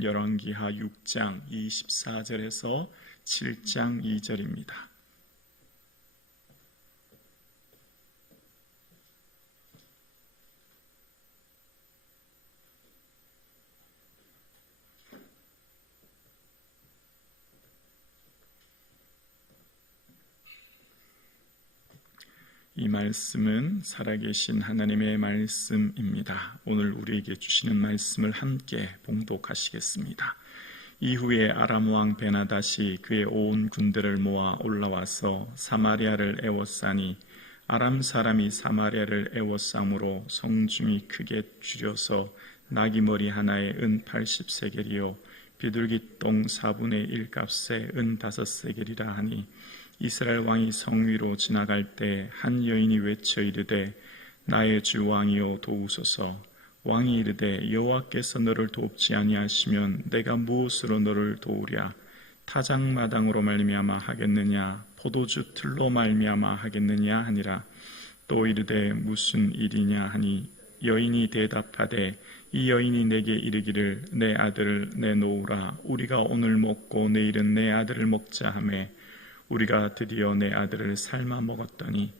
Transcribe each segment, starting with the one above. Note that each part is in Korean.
열왕기하 6장 24절에서 7장 2절입니다. 이 말씀은 살아계신 하나님의 말씀입니다. 오늘 우리에게 주시는 말씀을 함께 봉독하시겠습니다. 이후에 아람 왕 베나닷이 그의 온 군대를 모아 올라와서 사마리아를 에워싸니 아람 사람이 사마리아를 에워싸므로 성중이 크게 줄여서 나귀머리 하나에 은 80세겔이요 비둘기똥 4분의 1 값에 은 5세겔이라 하니 이스라엘 왕이 성 위로 지나갈 때 한 여인이 외쳐 이르되 나의 주 왕이여 도우소서. 왕이 이르되 여호와께서 너를 돕지 아니하시면 내가 무엇으로 너를 도우랴. 타작마당으로 말미암아 하겠느냐 포도주 틀로 말미암아 하겠느냐 하니라. 또 이르되 무슨 일이냐 하니 여인이 대답하되 이 여인이 내게 이르기를 내 아들을 내놓으라. 우리가 오늘 먹고 내일은 내 아들을 먹자 하매 우리가 드디어 내 아들을 삶아 먹었더니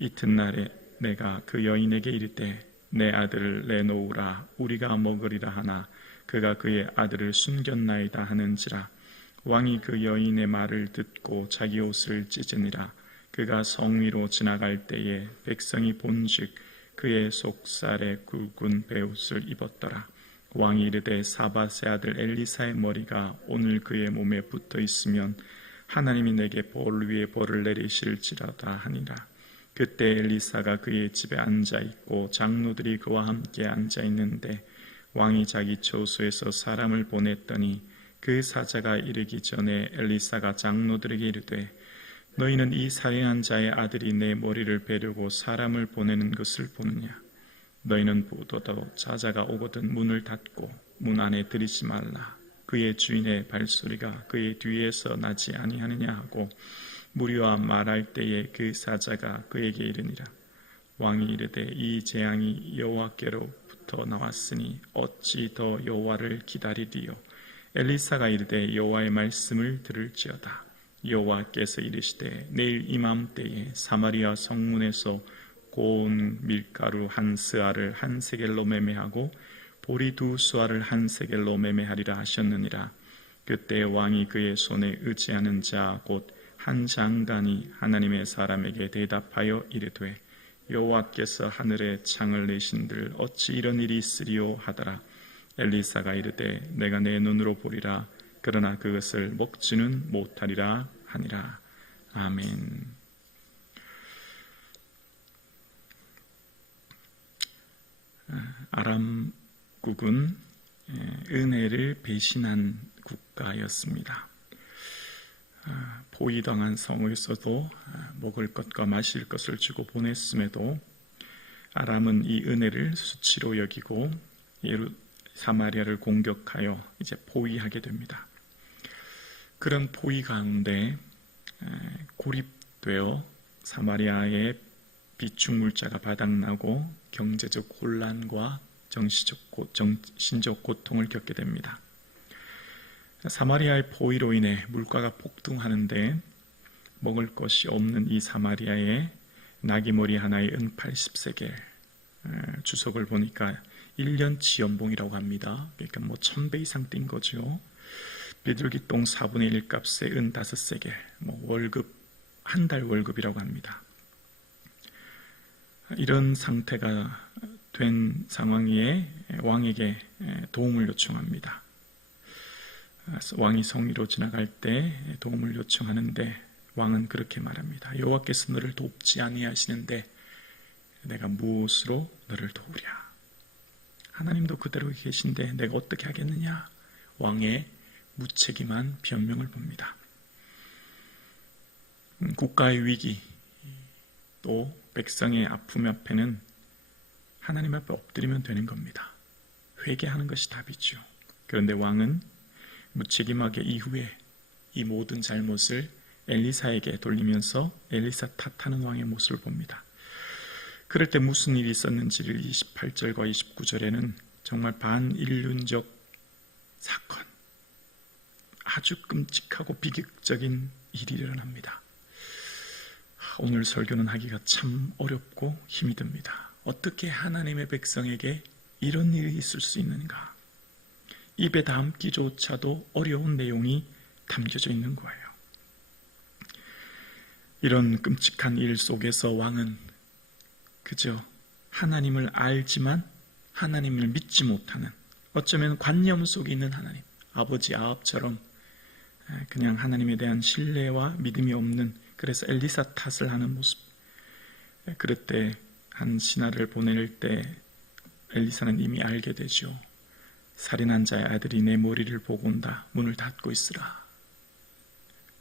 이튿날에 내가 그 여인에게 이르되 내 아들을 내놓으라. 우리가 먹으리라 하나 그가 그의 아들을 숨겼나이다 하는지라. 왕이 그 여인의 말을 듣고 자기 옷을 찢으니라. 그가 성 위로 지나갈 때에 백성이 본즉 그의 속살에 굵은 베옷을 입었더라. 왕이 이르되 사밧의 아들 엘리사의 머리가 오늘 그의 몸에 붙어 있으면 하나님이 내게 벌 위에 벌을 내리실지라다 하니라. 그때 엘리사가 그의 집에 앉아있고 장로들이 그와 함께 앉아있는데 왕이 자기 처소에서 사람을 보냈더니 그 사자가 이르기 전에 엘리사가 장로들에게 이르되 너희는 이 살인한 자의 아들이 내 머리를 베려고 사람을 보내는 것을 보느냐. 너희는 보더도 사자가 오거든 문을 닫고 문 안에 들이지 말라. 그의 주인의 발소리가 그의 뒤에서 나지 아니하느냐 하고 무리와 말할 때에 그 사자가 그에게 이르니라. 왕이 이르되 이 재앙이 여호와께로부터 나왔으니 어찌 더 여호와를 기다리리요. 엘리사가 이르되 여호와의 말씀을 들을지어다. 여호와께서 이르시되 내일 이맘때에 사마리아 성문에서 고운 밀가루 한 스아를 한 세겔로 매매하고 보리 2수아를 한 세겔로 매매하리라 하셨느니라. 그때 왕이 그의 손에 의지하는 자 곧 한 장관이 하나님의 사람에게 대답하여 이르되 여호와께서 하늘에 창을 내신들 어찌 이런 일이 있으리요 하더라. 엘리사가 이르되 내가 내 눈으로 보리라. 그러나 그것을 먹지는 못하리라 하니라. 아멘. 아람국은 은혜를 배신한 국가였습니다. 포위당한 성에서도 먹을 것과 마실 것을 주고 보냈음에도 아람은 이 은혜를 수치로 여기고 사마리아를 공격하여 이제 포위하게 됩니다. 그런 포위 가운데 고립되어 사마리아의 비축물자가 바닥나고 경제적 혼란과 정신적 고통을 겪게 됩니다. 사마리아의 포위로 인해 물가가 폭등하는데 먹을 것이 없는 이 사마리아에 나귀머리 하나에 은 80세겔, 주석을 보니까 1년치 연봉이라고 합니다. 그러니까 1000배 이상 뛴 거죠. 비둘기똥 4분의 1 값에 은 5세겔, 월급, 한 달 월급이라고 합니다. 이런 상태가 된 상황에 왕에게 도움을 요청합니다. 왕이 성 위로 지나갈 때 도움을 요청하는데 왕은 그렇게 말합니다. 여호와께서 너를 돕지 아니하시는데 내가 무엇으로 너를 도우랴. 하나님도 그대로 계신데 내가 어떻게 하겠느냐. 왕의 무책임한 변명을 봅니다. 국가의 위기 또 백성의 아픔 앞에는 하나님 앞에 엎드리면 되는 겁니다. 회개하는 것이 답이죠. 그런데 왕은 무책임하게 이후에 이 모든 잘못을 엘리사에게 돌리면서 엘리사 탓하는 왕의 모습을 봅니다. 그럴 때 무슨 일이 있었는지를 28절과 29절에는 정말 반인륜적 사건, 아주 끔찍하고 비극적인 일이 일어납니다. 오늘 설교는 하기가 참 어렵고 힘이 듭니다. 어떻게 하나님의 백성에게 이런 일이 있을 수 있는가? 입에 담기조차도 어려운 내용이 담겨져 있는 거예요. 이런 끔찍한 일 속에서 왕은 그저 하나님을 알지만 하나님을 믿지 못하는, 어쩌면 관념 속에 있는 하나님, 아버지 아합처럼 그냥 하나님에 대한 신뢰와 믿음이 없는, 그래서 엘리사 탓을 하는 모습. 그럴 때 한 신하를 보낼 때 엘리사는 이미 알게 되죠. 살인한 자의 아들이 내 머리를 보고 온다. 문을 닫고 있으라.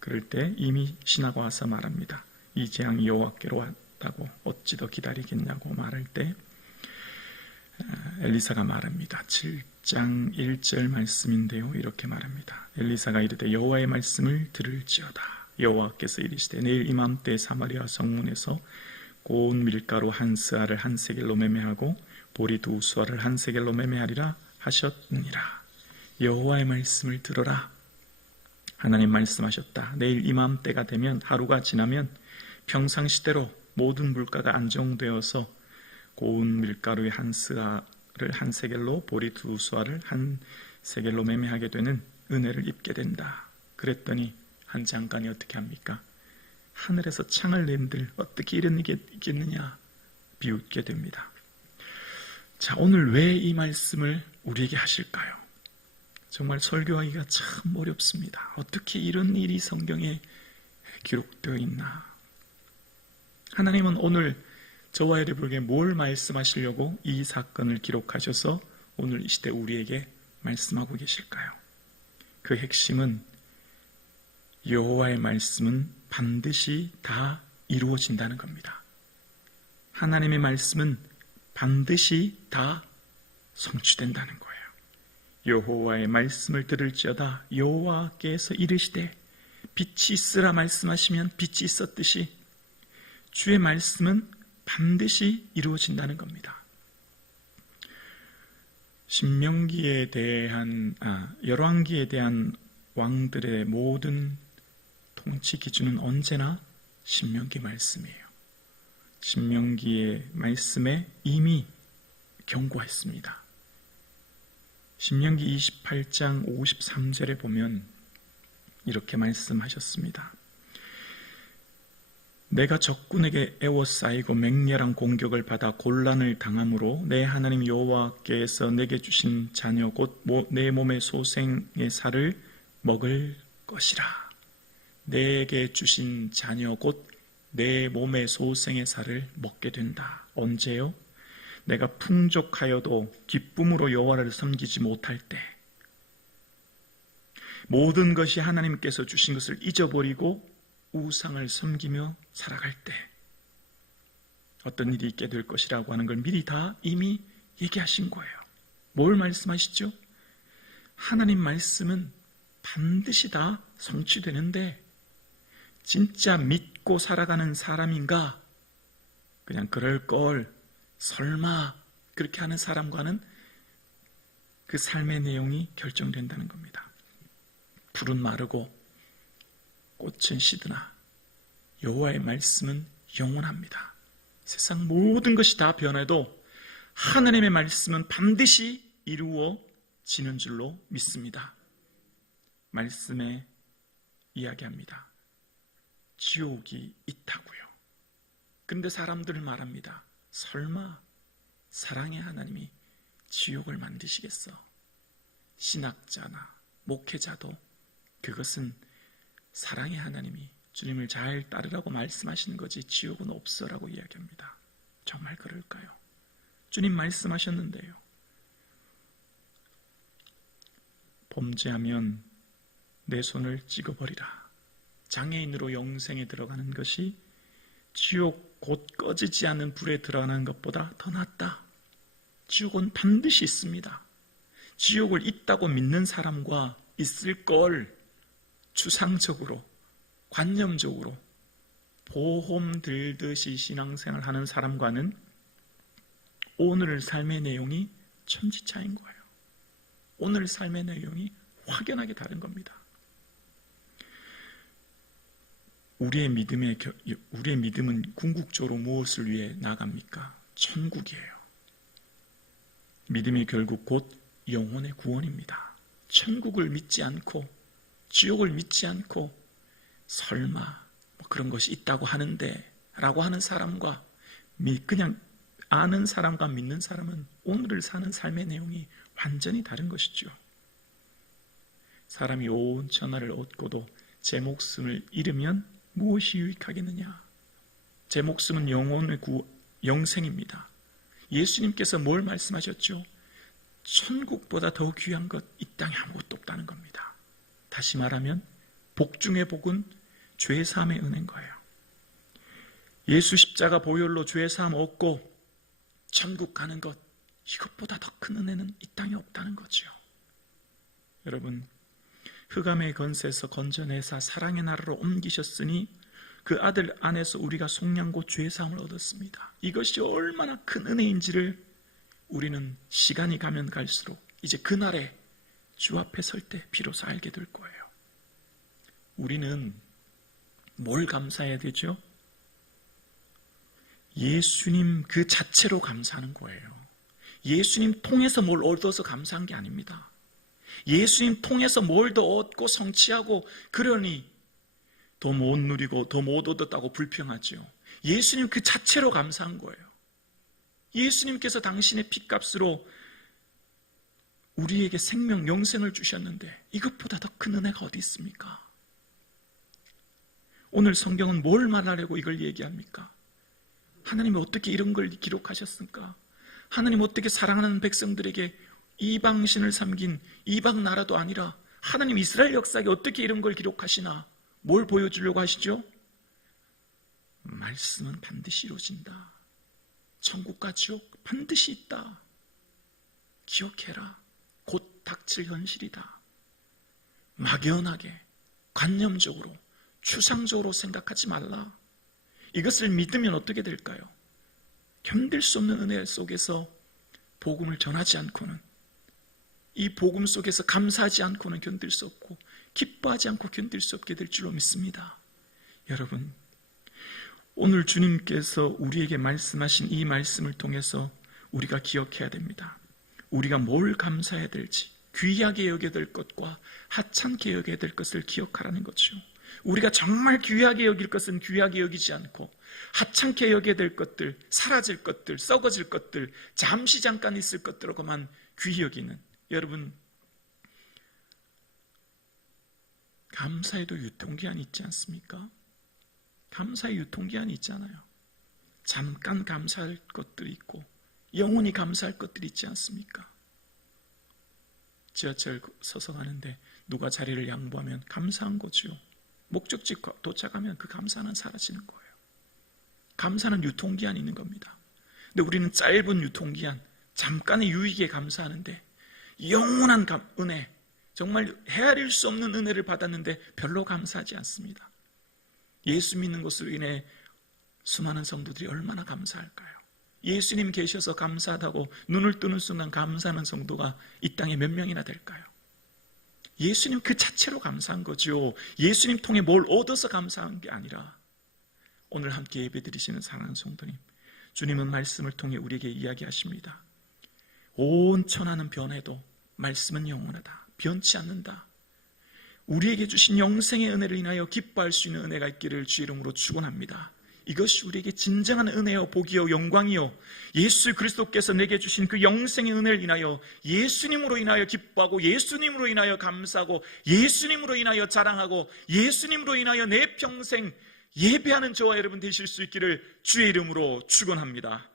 그럴 때 이미 신하가 와서 말합니다. 이 재앙이 여호와께로 왔다고 어찌 더 기다리겠냐고 말할 때 엘리사가 말합니다. 7장 1절 말씀인데요. 이렇게 말합니다. 엘리사가 이르되 여호와의 말씀을 들을지어다. 여호와께서 이르시되 내일 이맘때 사마리아 성문에서 고운 밀가루 한 스아를 한 세겔로 매매하고 보리 두 수아를 한 세겔로 매매하리라 하셨느니라. 여호와의 말씀을 들어라. 하나님 말씀하셨다. 내일 이맘때가 되면, 하루가 지나면 평상시대로 모든 물가가 안정되어서 고운 밀가루의 한 스아를 한 세겔로 보리 두 수아를 한 세겔로 매매하게 되는 은혜를 입게 된다. 그랬더니 한 장관이 어떻게 합니까? 하늘에서 창을 낸들 어떻게 이런 일이 있겠느냐 비웃게 됩니다. 자, 오늘 왜 이 말씀을 우리에게 하실까요? 정말 설교하기가 참 어렵습니다. 어떻게 이런 일이 성경에 기록되어 있나? 하나님은 오늘 저와 여러분에게 뭘 말씀하시려고 이 사건을 기록하셔서 오늘 이 시대 우리에게 말씀하고 계실까요? 그 핵심은 여호와의 말씀은 반드시 다 이루어진다는 겁니다. 하나님의 말씀은 반드시 다 성취된다는 거예요. 여호와의 말씀을 들을지어다. 여호와께서 이르시되 빛이 있으라 말씀하시면 빛이 있었듯이 주의 말씀은 반드시 이루어진다는 겁니다. 열왕기에 대한 왕들의 모든 통치 기준은 언제나 신명기 말씀이에요. 신명기의 말씀에 이미 경고했습니다. 신명기 28장 53절에 보면 이렇게 말씀하셨습니다. 내가 적군에게 애워싸이고 맹렬한 공격을 받아 곤란을 당함으로 내 하나님 여호와께서 내게 주신 자녀 곧 내 몸의 소생의 살을 먹을 것이라. 내게 주신 자녀 곧 내 몸의 소생의 살을 먹게 된다. 언제요? 내가 풍족하여도 기쁨으로 여호와를 섬기지 못할 때, 모든 것이 하나님께서 주신 것을 잊어버리고 우상을 섬기며 살아갈 때 어떤 일이 있게 될 것이라고 하는 걸 미리 다 이미 얘기하신 거예요. 뭘 말씀하시죠? 하나님 말씀은 반드시 다 성취되는데 진짜 믿고 살아가는 사람인가? 그냥 그럴 걸 설마 그렇게 하는 사람과는 그 삶의 내용이 결정된다는 겁니다. 풀은 마르고 꽃은 시드나 여호와의 말씀은 영원합니다. 세상 모든 것이 다 변해도 하나님의 말씀은 반드시 이루어지는 줄로 믿습니다. 말씀에 이야기합니다. 지옥이 있다고요. 그런데 사람들은 말합니다. 설마 사랑의 하나님이 지옥을 만드시겠어? 신학자나 목회자도 그것은 사랑의 하나님이 주님을 잘 따르라고 말씀하시는 거지 지옥은 없어라고 이야기합니다. 정말 그럴까요? 주님 말씀하셨는데요. 범죄하면 내 손을 찍어버리라. 장애인으로 영생에 들어가는 것이 지옥 곧 꺼지지 않는 불에 들어가는 것보다 더 낫다. 지옥은 반드시 있습니다. 지옥을 있다고 믿는 사람과 있을 걸 추상적으로, 관념적으로 보험 들듯이 신앙생활 하는 사람과는 오늘 삶의 내용이 천지 차이인 거예요. 오늘 삶의 내용이 확연하게 다른 겁니다. 우리의 믿음은 궁극적으로 무엇을 위해 나갑니까? 천국이에요. 믿음이 결국 곧 영혼의 구원입니다. 천국을 믿지 않고 지옥을 믿지 않고 설마 그런 것이 있다고 하는데 라고 하는 사람과 그냥 아는 사람과 믿는 사람은 오늘을 사는 삶의 내용이 완전히 다른 것이죠. 사람이 온 천하를 얻고도 제 목숨을 잃으면 무엇이 유익하겠느냐? 제 목숨은 영혼의 영생입니다. 예수님께서 뭘 말씀하셨죠? 천국보다 더 귀한 것 이 땅에 아무것도 없다는 겁니다. 다시 말하면 복 중의 복은 죄사함의 은혜인 거예요. 예수 십자가 보혈로 죄사함 얻고 천국 가는 것, 이것보다 더 큰 은혜는 이 땅에 없다는 거죠. 여러분, 흑암의 건세에서 건져내사 사랑의 나라로 옮기셨으니 그 아들 안에서 우리가 속량고 죄사함을 얻었습니다. 이것이 얼마나 큰 은혜인지를 우리는 시간이 가면 갈수록 이제 그날에 주 앞에 설 때 비로소 알게 될 거예요. 우리는 뭘 감사해야 되죠? 예수님 그 자체로 감사하는 거예요. 예수님 통해서 뭘 얻어서 감사한 게 아닙니다. 예수님 통해서 뭘 더 얻고 성취하고 그러니 더 못 누리고 더 못 얻었다고 불평하죠. 예수님 그 자체로 감사한 거예요. 예수님께서 당신의 핏값으로 우리에게 생명, 영생을 주셨는데 이것보다 더 큰 은혜가 어디 있습니까? 오늘 성경은 뭘 말하려고 이걸 얘기합니까? 하나님이 어떻게 이런 걸 기록하셨습니까? 하나님 어떻게 사랑하는 백성들에게 이방신을 섬긴 이방 나라도 아니라 하나님 이스라엘 역사에 어떻게 이런 걸 기록하시나? 뭘 보여주려고 하시죠? 말씀은 반드시 이루어진다. 천국과 지옥 반드시 있다. 기억해라. 곧 닥칠 현실이다. 막연하게 관념적으로 추상적으로 생각하지 말라. 이것을 믿으면 어떻게 될까요? 견딜 수 없는 은혜 속에서 복음을 전하지 않고는, 이 복음 속에서 감사하지 않고는 견딜 수 없고 기뻐하지 않고 견딜 수 없게 될 줄로 믿습니다. 여러분, 오늘 주님께서 우리에게 말씀하신 이 말씀을 통해서 우리가 기억해야 됩니다. 우리가 뭘 감사해야 될지, 귀하게 여겨야 될 것과 하찮게 여겨야 될 것을 기억하라는 거죠. 우리가 정말 귀하게 여길 것은 귀하게 여기지 않고 하찮게 여겨야 될 것들, 사라질 것들, 썩어질 것들, 잠시 잠깐 있을 것들하고만 귀히 여기는, 여러분, 감사에도 유통기한이 있지 않습니까? 감사의 유통기한이 있잖아요. 잠깐 감사할 것들이 있고 영원히 감사할 것들이 있지 않습니까? 지하철 서서 가는데 누가 자리를 양보하면 감사한 거죠. 목적지 도착하면 그 감사는 사라지는 거예요. 감사는 유통기한이 있는 겁니다. 근데 우리는 짧은 유통기한, 잠깐의 유익에 감사하는데 영원한 은혜, 정말 헤아릴 수 없는 은혜를 받았는데 별로 감사하지 않습니다. 예수 믿는 것으로 인해 수많은 성도들이 얼마나 감사할까요? 예수님 계셔서 감사하다고 눈을 뜨는 순간 감사하는 성도가 이 땅에 몇 명이나 될까요? 예수님 그 자체로 감사한 거죠. 예수님 통해 뭘 얻어서 감사한 게 아니라, 오늘 함께 예배드리시는 사랑하는 성도님, 주님은 말씀을 통해 우리에게 이야기하십니다. 온 천하는 변해도 말씀은 영원하다. 변치 않는다. 우리에게 주신 영생의 은혜를 인하여 기뻐할 수 있는 은혜가 있기를 주의 이름으로 축원합니다. 이것이 우리에게 진정한 은혜요, 복이요, 영광이요, 예수 그리스도께서 내게 주신 그 영생의 은혜를 인하여 예수님으로 인하여 기뻐하고 예수님으로 인하여 감사하고 예수님으로 인하여 자랑하고 예수님으로 인하여 내 평생 예배하는 저와 여러분 되실 수 있기를 주의 이름으로 축원합니다.